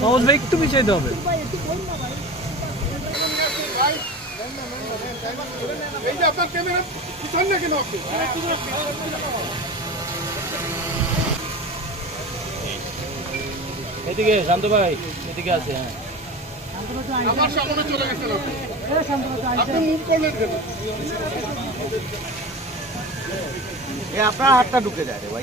সহজ ভাই একটু পিছাইতে হবে এই যে আপনার ক্যামেরা পিছন না কেন আপনি এদিকে শান্ত ভাই এদিকে আছে হ্যাঁ। আমার সামনে চলে গেছেন আপনি। আপনি মুভ করলেন কেন? আপনার হাতটা ঢুকে যায় রে ভাই